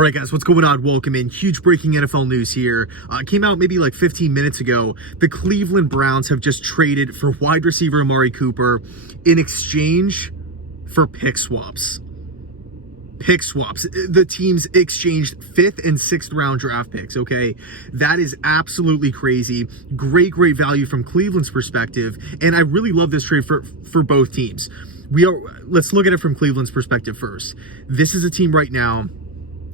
All right, guys, what's going on? Welcome in. Huge breaking NFL news here. Came out maybe like 15 minutes ago. The Cleveland Browns have just traded for wide receiver Amari Cooper in exchange for pick swaps. Pick swaps. The teams exchanged 5th and 6th round draft picks, okay? That is absolutely crazy. Great value from Cleveland's perspective, and I really love this trade for both teams. Let's look at it from Cleveland's perspective first. This is a team right now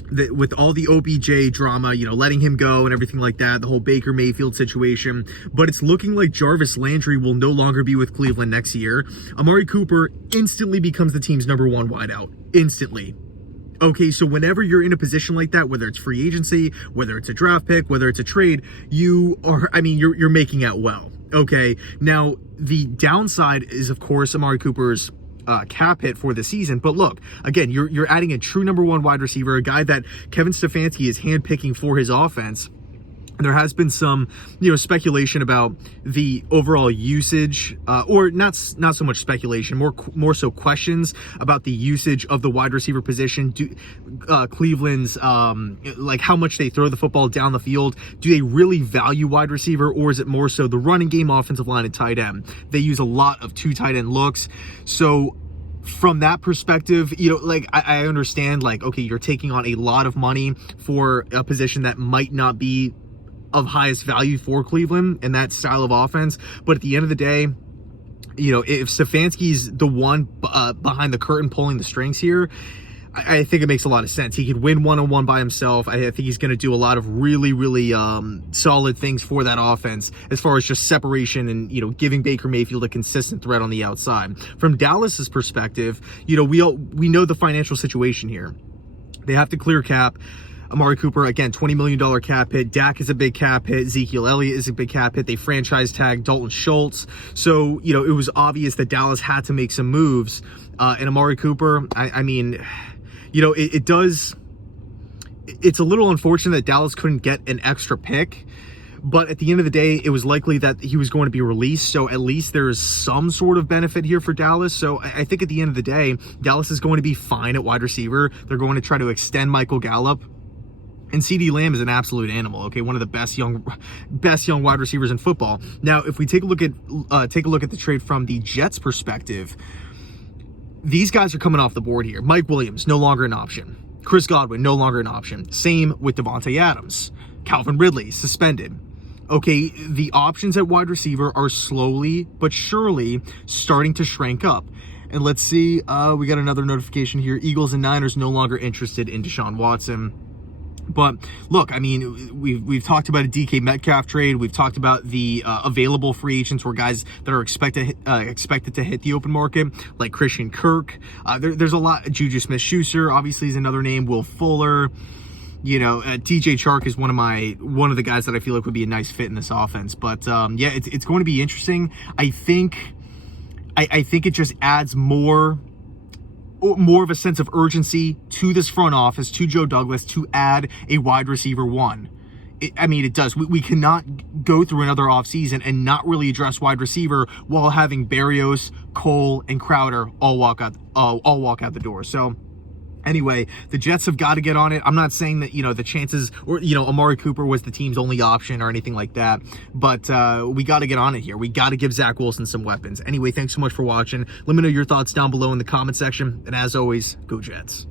that, with all the OBJ drama, letting him go and everything like that, the whole Baker Mayfield situation, but it's looking like Jarvis Landry will no longer be with Cleveland next year. Amari Cooper instantly becomes the team's number 1 wideout. Instantly. Okay, so whenever you're in a position like that, whether it's free agency, whether it's a draft pick, whether it's a trade, you're making out well. Okay, now the downside is, of course, Amari Cooper's cap hit for the season. But look, again, you're adding a true number 1 wide receiver, a guy that Kevin Stefanski is handpicking for his offense. And there has been some, speculation about the overall usage, or not so much speculation, more so questions about the usage of the wide receiver position. Cleveland's, like how much they throw the football down the field. Do they really value wide receiver, or is it more so the running game, offensive line, and tight end? They use a lot of 2 tight end looks. So from that perspective, I understand, okay, you're taking on a lot of money for a position that might not be of highest value for Cleveland and that style of offense. But at the end of the day, if Stefanski's the one behind the curtain pulling the strings here, I think it makes a lot of sense. He could win one-on-one by himself. I think he's going to do a lot of really solid things for that offense as far as just separation and, giving Baker Mayfield a consistent threat on the outside. From Dallas's perspective, we know the financial situation here. They have to clear cap. Amari Cooper, again, $20 million cap hit. Dak is a big cap hit. Ezekiel Elliott is a big cap hit. They franchise tagged Dalton Schultz. So, it was obvious that Dallas had to make some moves. And Amari Cooper, it's a little unfortunate that Dallas couldn't get an extra pick. But at the end of the day, it was likely that he was going to be released. So at least there's some sort of benefit here for Dallas. So I think at the end of the day, Dallas is going to be fine at wide receiver. They're going to try to extend Michael Gallup. And CeeDee Lamb is an absolute animal, okay? One of the best young wide receivers in football. Now, if we take a look at the trade from the Jets' perspective, these guys are coming off the board here. Mike Williams, no longer an option. Chris Godwin, no longer an option. Same with Devontae Adams. Calvin Ridley, suspended. Okay, the options at wide receiver are slowly but surely starting to shrink up. And let's see, we got another notification here. Eagles and Niners no longer interested in Deshaun Watson. But look, we've talked about a DK Metcalf trade. We've talked about the available free agents, or guys that are expected to hit the open market, like Christian Kirk. There's a lot. Juju Smith-Schuster obviously is another name. Will Fuller. DJ Chark is one of the guys that I feel like would be a nice fit in this offense. But yeah, it's going to be interesting. I think it just adds more of a sense of urgency to this front office, to Joe Douglas, to add a wide receiver 1. It does. We cannot go through another offseason and not really address wide receiver while having Berrios, Cole, and Crowder all walk out the door. So anyway, the Jets have got to get on it. I'm not saying that, the chances, or, Amari Cooper was the team's only option or anything like that, but we got to get on it here. We got to give Zach Wilson some weapons. Anyway, thanks so much for watching. Let me know your thoughts down below in the comment section. And as always, go Jets.